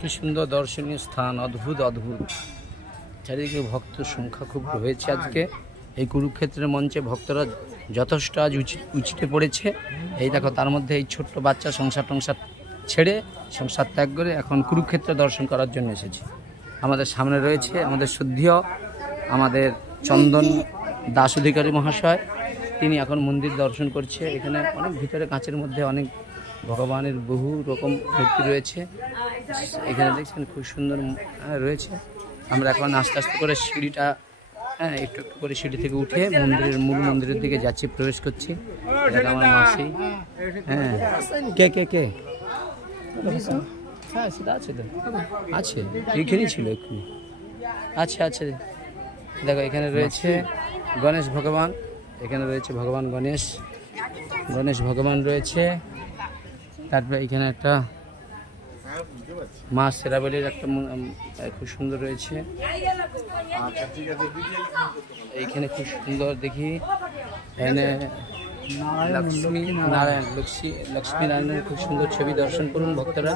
কি সুন্দর দর্শনীয় স্থান, অদ্ভুত অদ্ভুত। চারিদিকে ভক্তের সংখ্যা খুব হয়েছে আজকে। এই কুরুক্ষেত্রের মঞ্চে ভক্তরা যথেষ্ট আজ উচিতে পড়েছে। এই দেখো, তার মধ্যে এই ছোট্ট বাচ্চা সংসার টংসার ছেড়ে, সংসার ত্যাগ করে এখন কুরুক্ষেত্র দর্শন করার জন্য এসেছে। আমাদের সামনে রয়েছে আমাদের শ্রদ্ধেয় আমাদের চন্দন দাস অধিকারী মহাশয়। তিনি এখন মন্দির দর্শন করছে। এখানে অনেক ভিতরে কাঁচের মধ্যে অনেক ভগবানের বহু রকম মূর্তি রয়েছে। এখানে দেখছেন খুব সুন্দর রয়েছে। আমরা এখন আস্তে আস্তে করে সিঁড়িটা একটু একটু করে সিঁড়ি থেকে উঠে মূল মন্দিরের দিকে যাচ্ছি, প্রবেশ করছি। এটা আমার মাসি। হ্যাঁ, কে কে কে হ্যাঁ, সেটা আছে তো, আছে, এখানেই ছিল এক্ষুনি। আচ্ছা আচ্ছা, দেখো এখানে রয়েছে গণেশ ভগবান। এখানে রয়েছে ভগবান গণেশ ভগবান রয়েছে। তারপরে এখানে একটা মা সেরাবলীর একটা খুব সুন্দর রয়েছে। এইখানে খুব সুন্দর দেখি, এখানে লক্ষ্মী নারায়ণের খুব সুন্দর ছবি দর্শন করুন ভক্তরা।